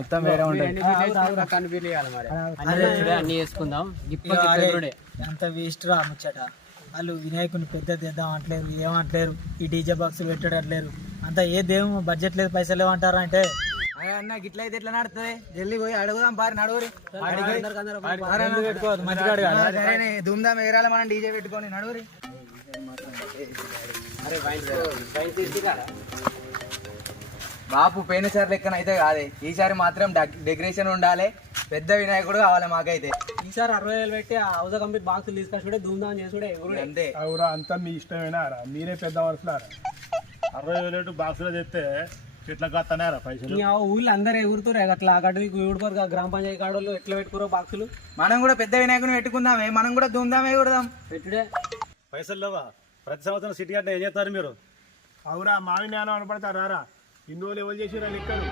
మొత్తం వేరే ఉంటుంది. అన్ని చేసుకుందాం. అంత వేస్ట్ రా ముచ్చట. వాళ్ళు వినాయకుని పెద్ద తెద్దాం అంటలేరు, ఏమంటలేరు, ఈ డీజే బాక్సులు పెట్టడట్లేరు. అంతా ఏ దేవుడు బడ్జెట్ లేదు, పైసలు లేవంటారా అంటే అన్న గిట్ల అయితే ఎట్లా నడుతుంది? జల్దీ పోయి అడుగుదాం పారి నడువురి. పెట్టుకోవద్దు మంచిగా ధూమ్ధామ్ ఎగరాలి మనం డీజే పెట్టుకొని నడువురి. బాపు పోయినసారి లెక్కన అయితే కాదే, ఈసారి మాత్రం డెకరేషన్ ఉండాలి, పెద్ద వినాయకుడు కావాలి మాకైతే. ఈసారి 60,000 పెట్టి హౌస్ కంప్లీట్ బాక్స్ తీసుకొచ్చుడే ధూమ్ధాం చేసుడే అంతే. అవురా అంతా మీ ఇష్టమేనా రా, మీరే పెద్ద వరుసలారా. 60,000 బాక్సులో చెప్తే చెట్ల కత్తనారా పైసలు. ఊళ్ళో అందరు ఎగురుతారు అట్లా అటు ఊడిపోరు గ్రామ పంచాయతీ కాడలు ఎట్లా పెట్టుకోరో బాక్సులు. మనం కూడా పెద్ద వినాయకుని పెట్టుకుందామే, మనం కూడా ధూమ్ధామే ఎగురుదాం. పెట్టుడే పైసలు లేవా? ప్రతి సంవత్సరం సిటీ అంటే ఏం చేస్తారు మీరు? అవురా మావి జ్ఞానం అనపడతారా రా, ఇన్ని రోజులు ఎవరు చేసిరా లెక్కలు.